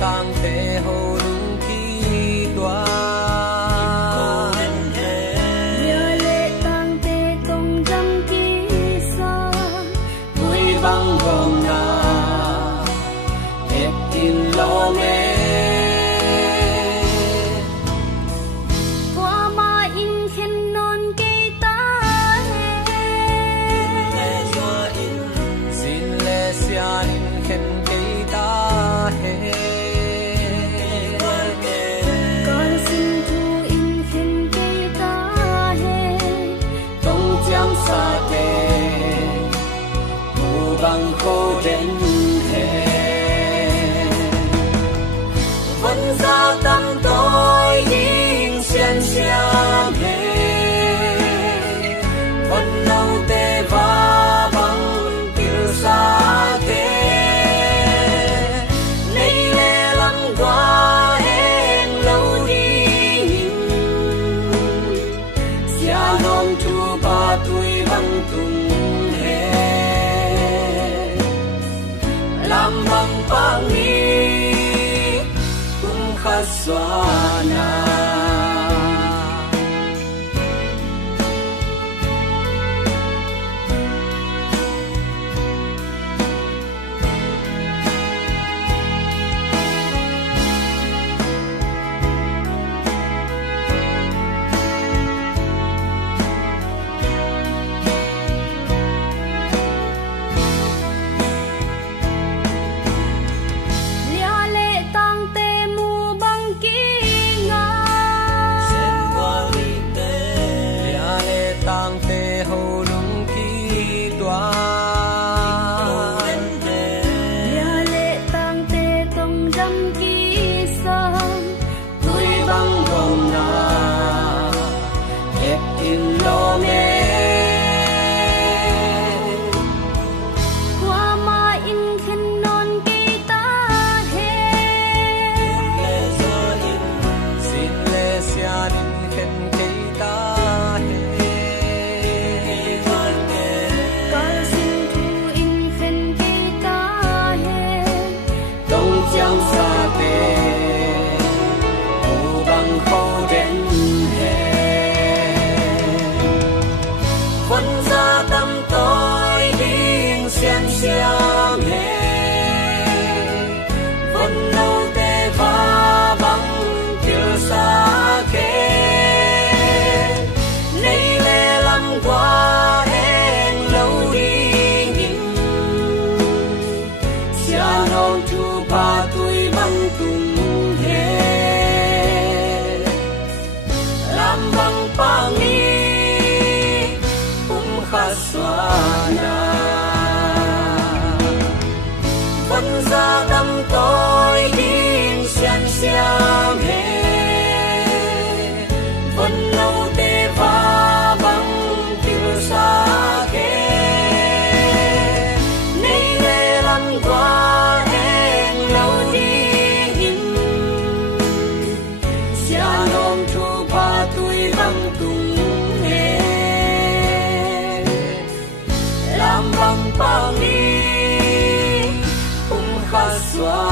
tang te ho lung ki tua lia lệ tang te tông dâm ki sa vui vang gom na et tin lo me bằng khô đến hè vẫn ra tâm tôi nhìn xiên xiang hè vẫn lâu tê va bằng tiêu xa thế lấy lẽ lắm qua em lâu đi xia non chu ba tuổi bằng tung làm bằng pangi cũng khát xóa na vẫn ra tâm tôi nhìn xiên xiang hè vẫn lâu tê va bằng tiêu xa khê nay lê lắm qua em lâu đi nhìn xia non chu ba tuổi bằng tung hè làm bằng pangi khát xóa